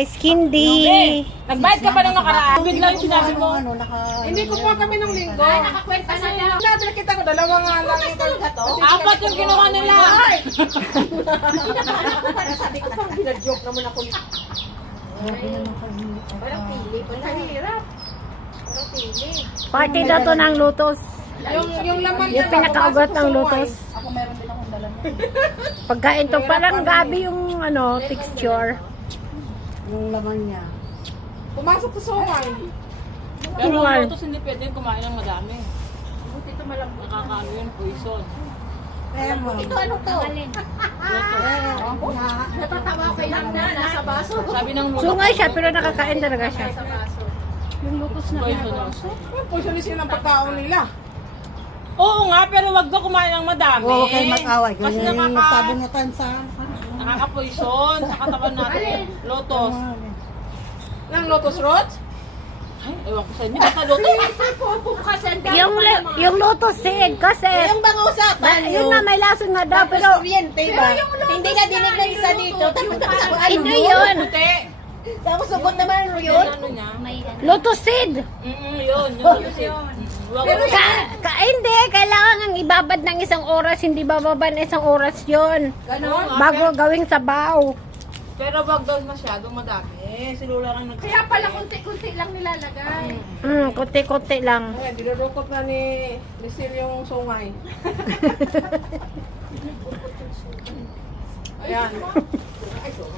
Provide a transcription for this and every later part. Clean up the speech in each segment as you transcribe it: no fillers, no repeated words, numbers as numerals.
ice candy. Nagbayad ka pa nung nakaraan. Bigla yung sinabi mo. Hindi ko pa kami nung linggo. Ay, nakakwenta na lang. Nakita ko, dalawa nga lang ito. Apat yung kinuha nila. Sabi ko, parang binajoke naman ako. Parang pili. Parang hirap. Parang pili. Party daw to ng lutos. Yung laman Yung pinakaugat ng lutos. Ako meron din akong dala. Pagkain to, parang gabi yung texture. Yung laman niya. Pumasok sa sumay. Pero Igual. ang lutos hindi pwede kumain ng madami. Buti ito malang. Nakakano yun, poison. Ito ano to? Natatawa ko lang na nasa baso. Sabi ng lutos. Sungay siya, pero nakakain talaga siya. Nasa baso. Yung lutos na poisonous. Poisonous yun ang pagkaon nila. Oo nga, pero wag daw kumain ng madami. Oo, kayo mag-away. Kasi Yung nagsabunutan sa... nakaka-poison sa katawan natin. Lotos. Ng lotus roots? Ay, ewan ko sa inyo. Basta lotos. Yung lotus seed kasi, Yung bang usapan yun na may lason nga daw, pero kuryente ba? Hindi na dinig ng isa dito. Tapos hindi yun. Puti. Tapos subot naman yun. Ano niya? Lotus seed. Yun. Wag Hindi, kailangan ang ibabad ng isang oras, hindi bababa ng isang oras yun. Bago gawing sabaw. Pero wag daw masyadong madami. Silula kang nag... Kaya pala kunti-kunti lang nilalagay. Kunti-kunti lang. Ay, dinurukot na ni Sil yung sungay. Ayan.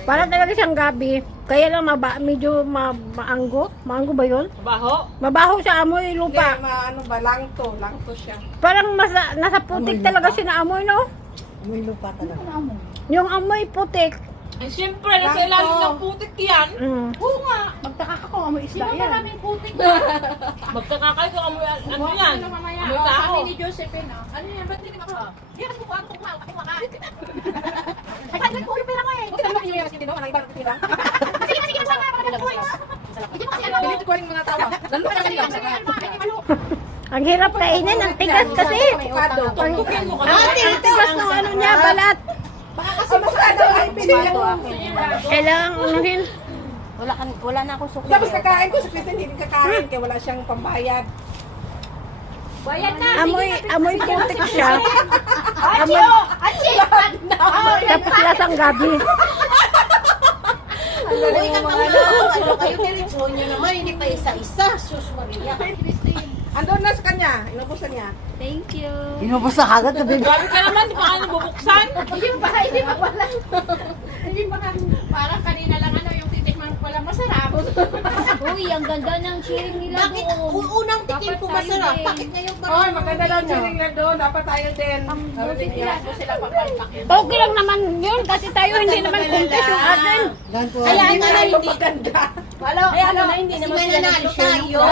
Para talaga siyang gabi. Kaya lang medyo maanggo. Maanggo ba yun? Baho. Mabaho sa amoy Hindi, lupa. ano ba, langto siya. Parang nasa putik talaga siya na amoy, no? May lupa talaga. Yung amoy putik. Ay, siyempre, nasa ilalim ng putik yan. Oo nga. Magtaka ka kung amoy isda yan. Di ba maraming putik na? Magkakakay ko amoy, ano yan? Mamaya. Amoy Oh, tao. sabi ni Josephine, ano yan? Ba't hindi ako? Hindi ako kukuha ko kumakain. Ay, bakit ko yung pera ko eh? Buti naman yung yaras dito, anong ibang tira. Sige, masama ka na boys. Hindi mo kasi ano. Pilit ko rin mga tawa. Lalo ka kanila. Ang hirap kainin, ang tigas kasi. Avocado. Tukin mo ka. Ang tigas ng ano niya, balat. Kasi avocado ay pinili mo. Kailangan unuhin. Wala na akong sukli. Tapos kakain ko, sa Kristen hindi kakain kaya wala siyang pambayad. Bayad na. Amoy putik siya. Achi! Achi! Tapos lasang gabi. Uy, ano kayo diretso nyo naman, hindi pa isa-isa. Sus Maria. Andun na sa kanya, inubusan niya. Thank you. Inubos na kagad. Grabe ka naman, di pa ka nabubuksan. Yung bahay, di ba pala? Hindi ba parang kanina lang yung titikman ko pala masarap. Uy, ang ganda ng sharing nila Bakit doon. unang tikim ko masarap? Bakit ngayon Oy, parang... maganda daw cheering na doon. Dapat tayo din. Buti sila, doon sila papalpak. Okay lang naman yun kasi tayo hindi naman contest yung atin. Kaya nga na hindi. Maganda. Kaya ano na hindi naman sila nanalo tayo.